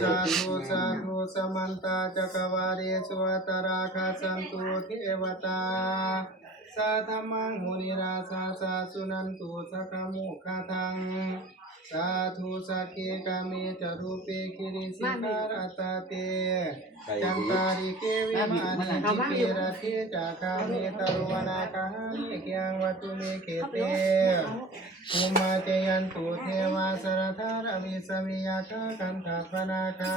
สาธุสาธุสมันตาจักวาเรสวตราคาสันตุเทวตาสาธรรมังมุนิราสาสาสุนันตุสักมุขะทังสาธุสักเกกามิจารุเปกิริสิการตาเตจันตาริเกวิมานิจิเประเทจักามิตรุวนาคามิเกียงวัตุเมเกเตภูมาเจยันตุเทวาสรธารวิสมิยาคากันตาพนาคา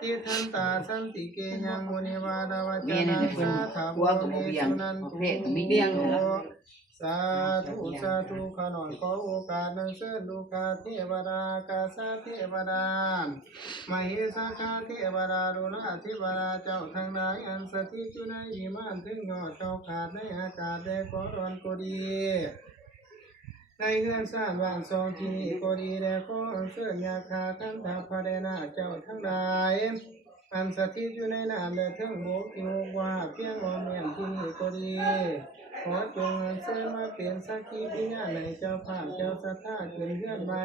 ทิทันตาสันติเกยังมุนิวาดาวจนะสาธามุนิสุนันตุสาธุสาธุขนอนขอโอกาสนั้นเชิญลูกาเทวดากาสาเทวดามหิสาคาเทวดาดุลาเทวดาเจ้าทางใดอันสถิตอยู่ในวิมานถึงยอดเจ้าขาดในอากาศได้ขอร้อนก็ดีในเงื่อนสร้างวางทรงที่ก็ดีแต่ขอเชิญยาคาขันธพระเดนาเจ้าทั้งหลายอันสถิตอยู่ในน้ำและทั้งโลกที่ว่าเพียงว่าเมียนที่นี่ก็ดีขอจงอันเชิญมาเป็นสักขีพยานในเจ้าภาพเจ้าสถาขึ้นเลื่อนใหม่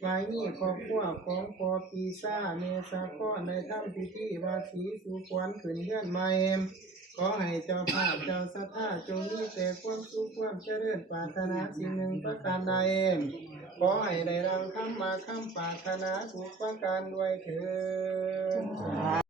หมายนี้ขอพวกของพอปีซ่าเมสาข้อในถ้ำพิธีวาสีสุขวัญขึ้นเลื่อนใหม่ขอให้เจ้าภาพเจ้าสถาจงมีแต่ความสุขความเจริญปรารถนาสิ่งหนึ่งประการใดขอให้ได้รังคำมาคำปรารถนาทุกประการด้วยเถิด